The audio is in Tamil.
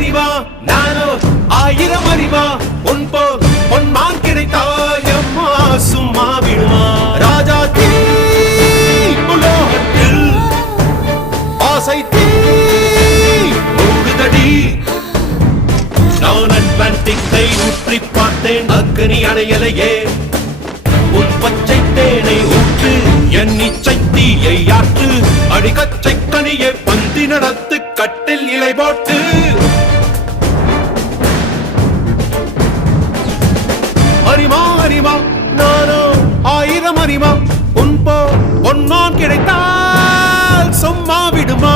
அறிவா நானோ ஆயிரம் அறிவா உன் போல் பொன்மான் கிடைத்தாயம்மா சும்மா விடுமா ராஜா தீ உலோகத்தில் ஆசை தீ மூடுதடி நான் அட்லாண்டிக்கை ஊற்றி பார்த்தேன் அக்கனி அணையலையே உன் பச்சை தேனை ஊற்று என் இச்சை தீயை ஆற்று அடிக்கச்சை கனியை பந்தி நடத்து கட்டில் இலை போட்டு அறிமா அறிமா நானோ ஆயிரம் அறிமா உன் போ பொன்னான் கிடைத்தால் சும்மா விடுமா